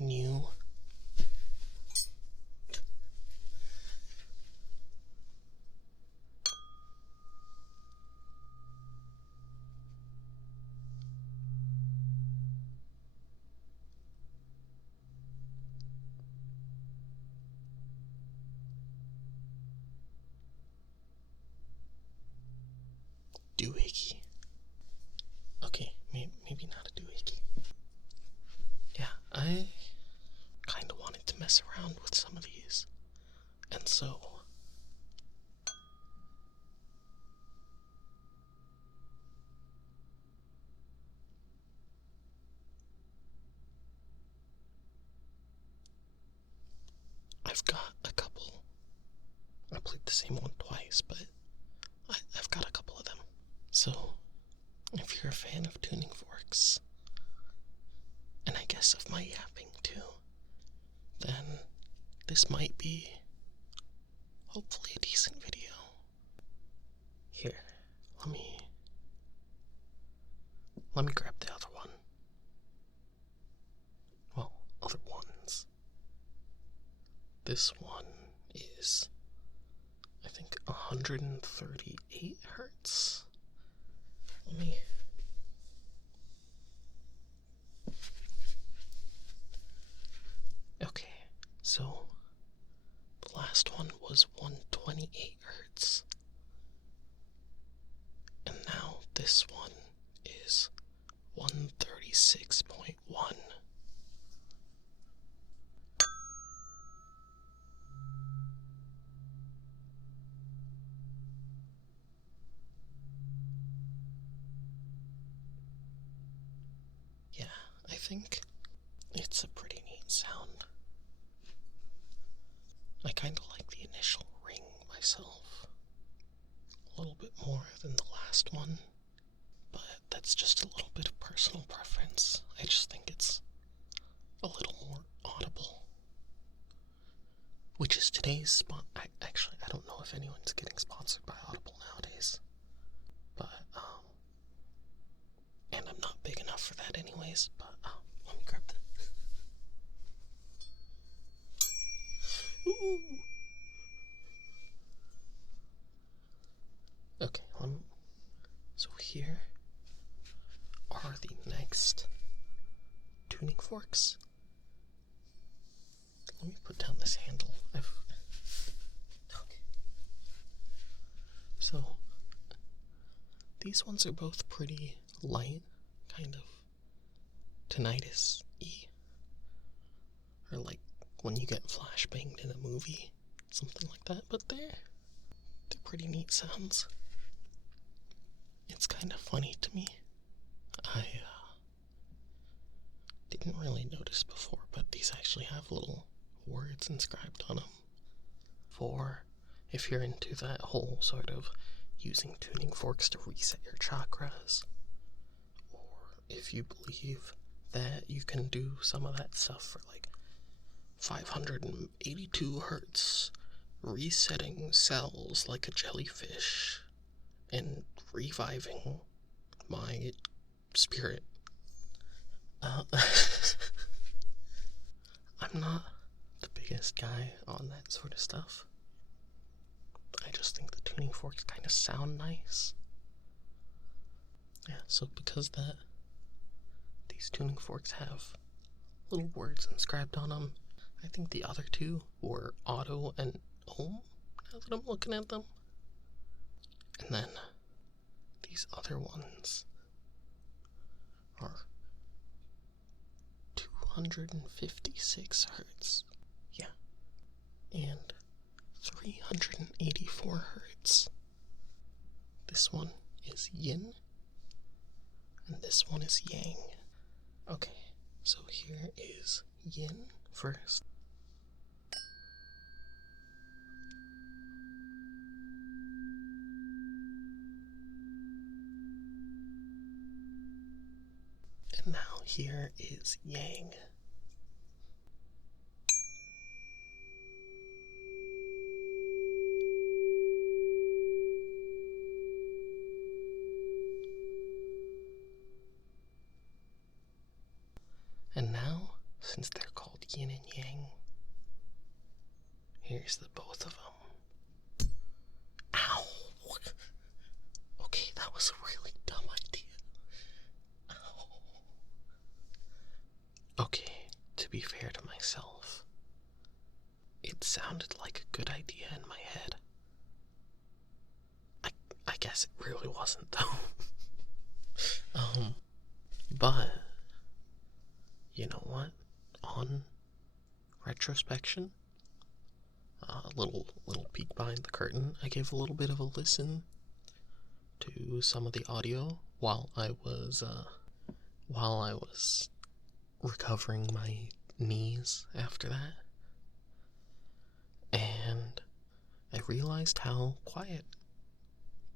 new doohickey. Okay, maybe not a doohickey. Yeah, I kind of wanted to mess around with some of these, and so I've got a couple. I played the same one twice, but I've got a couple of them. So, if you're a fan of tuning forks, and I guess of my yapping too, then this might be, hopefully, a decent video. Here, let me grab the other one. Well, other ones. This one is, I think, 138 hertz. Okay, so the last one was 128 hertz. And now this one is 136.1. Yeah, I think it's a pretty neat sound. I kind of like the initial ring myself. A little bit more than the last one, but that's just a little bit of personal preference. I just think it's a little more audible. Which is today's spot. Actually, I don't know if anyone's getting sponsored by Audible nowadays. But, and I'm not big enough for that anyways, but, let me grab the... Ooh! Okay, so here are the next tuning forks. Let me put down this handle. Okay. So, these ones are both pretty light, kind of tinnitus-y. Or like when you get flashbanged in a movie, something like that, but they're pretty neat sounds. It's kind of funny to me. I didn't really notice before, but these actually have little words inscribed on them. For if you're into that whole sort of using tuning forks to reset your chakras, or if you believe that you can do some of that stuff for like 582 hertz, resetting cells like a jellyfish and reviving my spirit. I'm not the biggest guy on that sort of stuff. I just think the tuning forks kind of sound nice. Yeah, so because these tuning forks have little words inscribed on them, I think the other two were auto and ohm, now that I'm looking at them. And then these other ones are 256 hertz. Yeah. And 384 hertz. This one is yin, and this one is yang. Okay, so here is yin first. And now here is yang. And now, since they're called yin and yang. Here's the both of them. Ow! Okay, that was a really dumb idea. Ow. Okay, to be fair to myself, it sounded like a good idea in my head. I guess it really wasn't, though. But you know what? On retrospection, a little peek behind the curtain, I gave a little bit of a listen to some of the audio while I was recovering my knees after that, and I realized how quiet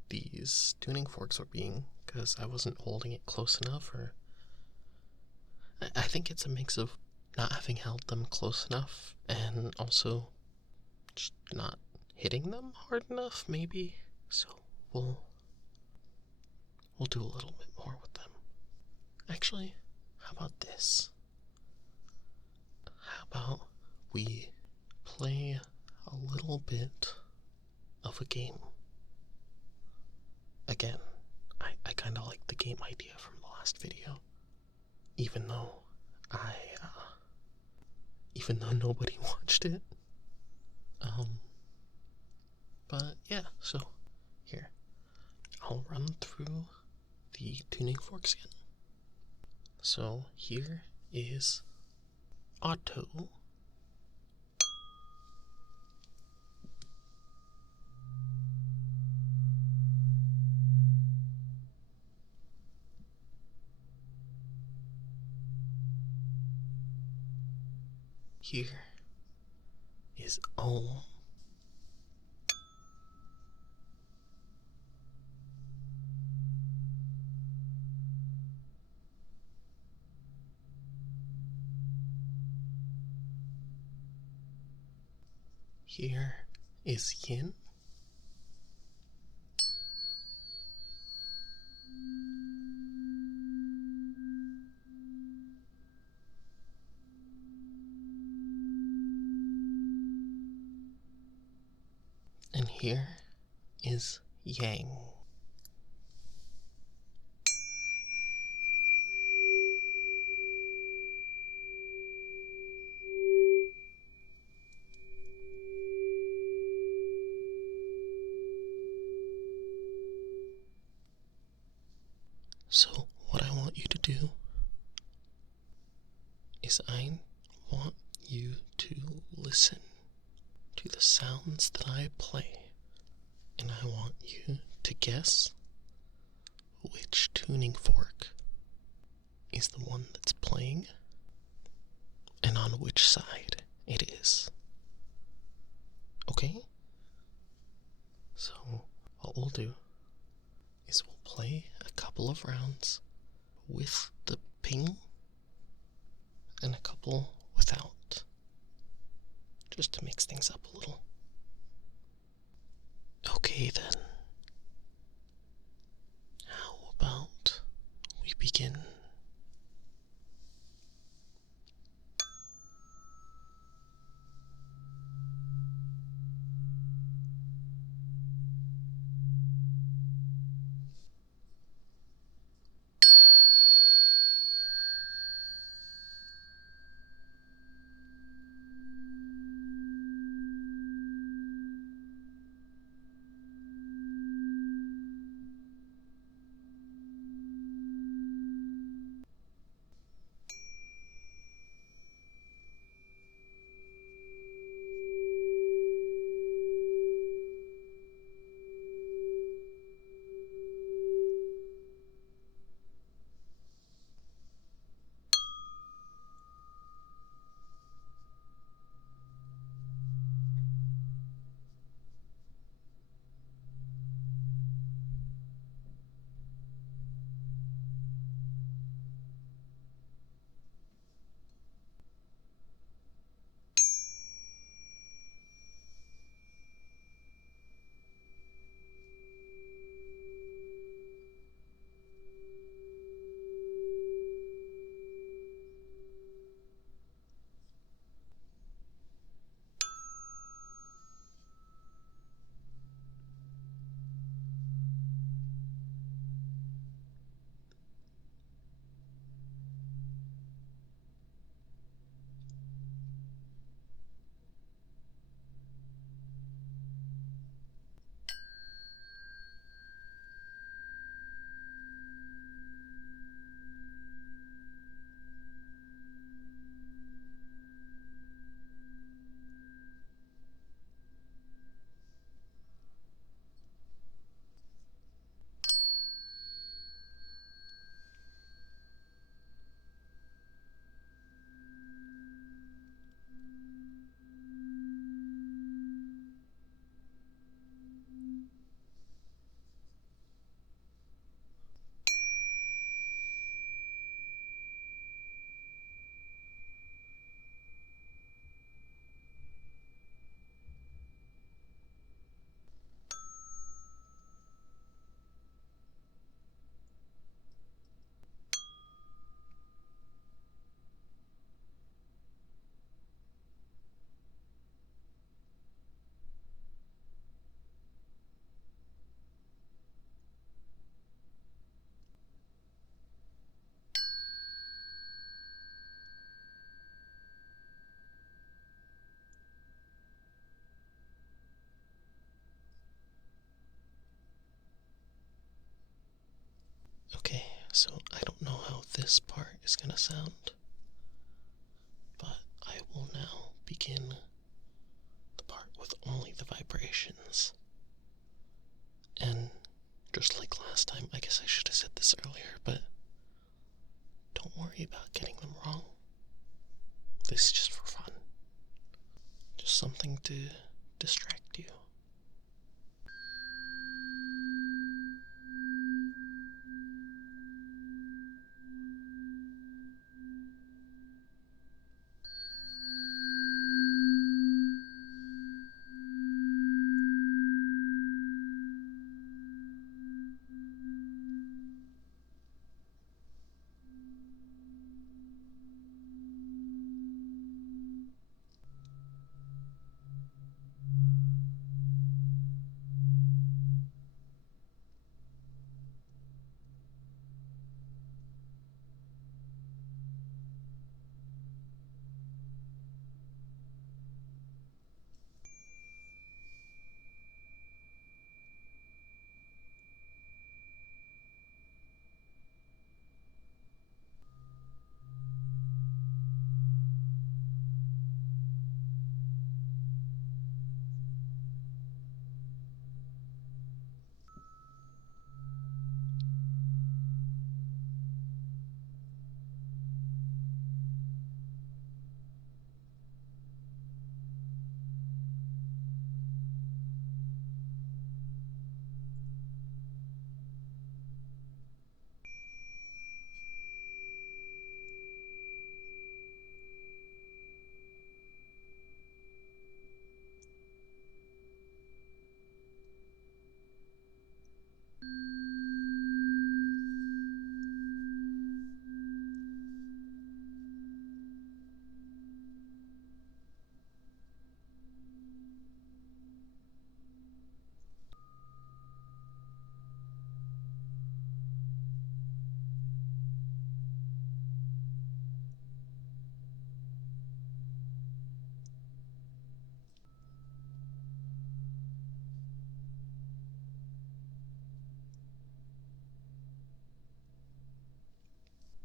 these tuning forks were being because I wasn't holding it close enough, or I think it's a mix of not having held them close enough and also just not hitting them hard enough, maybe. So we'll do a little bit more with them. Actually, how about this? How about we play a little bit of a game? Again, I kind of like the game idea from the last video, even though nobody watched it. But yeah, so here, I'll run through the tuning forks again. So here is auto. Here is ohm. Here is yin. And here is yang. So what I want you to do is I want you to listen to the sounds that I play, and I want you to guess which tuning fork is the one that's playing and on which side it is. Okay? So what we'll do is we'll play a couple of rounds with the ping and a couple without, just to mix things up a little. Okay then, how about we begin? Okay, so I don't know how this part is gonna sound, but I will now begin the part with only the vibrations. And just like last time, I guess I should have said this earlier, but don't worry about getting them wrong. This is just for fun. Just something to distract you.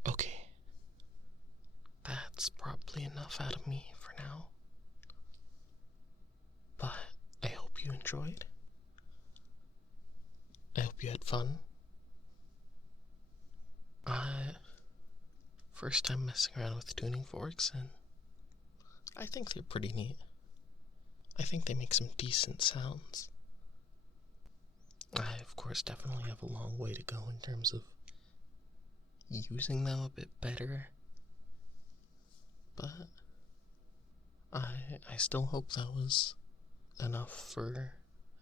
Okay, that's probably enough out of me for now. But I hope you enjoyed. I hope you had fun. First time messing around with tuning forks, and I think they're pretty neat. I think they make some decent sounds. I, of course, definitely have a long way to go in terms of using them a bit better. But I still hope that was enough for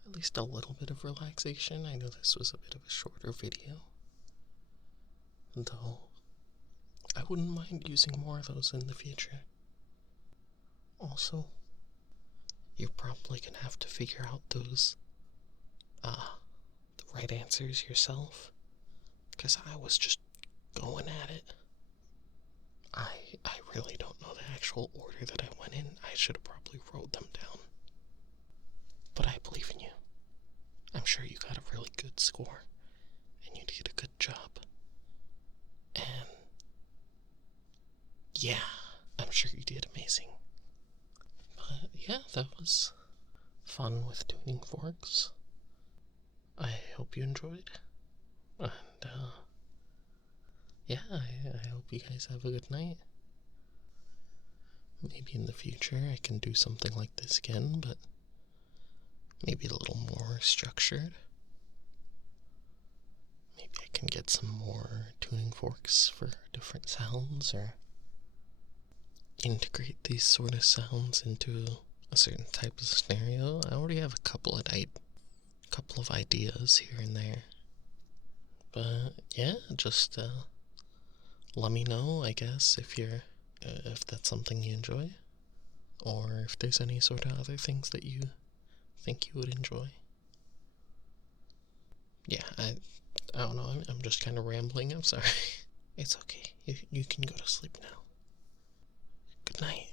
at least a little bit of relaxation. I know this was a bit of a shorter video, though I wouldn't mind using more of those in the future. Also, you're probably gonna have to figure out those, the right answers yourself, because I was just going at it. I really don't know the actual order that I went in. I should have probably wrote them down. But I believe in you. I'm sure you got a really good score, and you did a good job. And yeah, I'm sure you did amazing. But yeah, that was fun with tuning forks. I hope you enjoyed. And yeah, I hope you guys have a good night. Maybe in the future I can do something like this again, but maybe a little more structured. Maybe I can get some more tuning forks for different sounds, or integrate these sort of sounds into a certain type of scenario. I already have a couple of ideas here and there. But yeah, just let me know, I guess, if that's something you enjoy, or if there's any sort of other things that you think you would enjoy. Yeah, I don't know, I'm just kind of rambling, I'm sorry. It's okay, you can go to sleep now. Good night.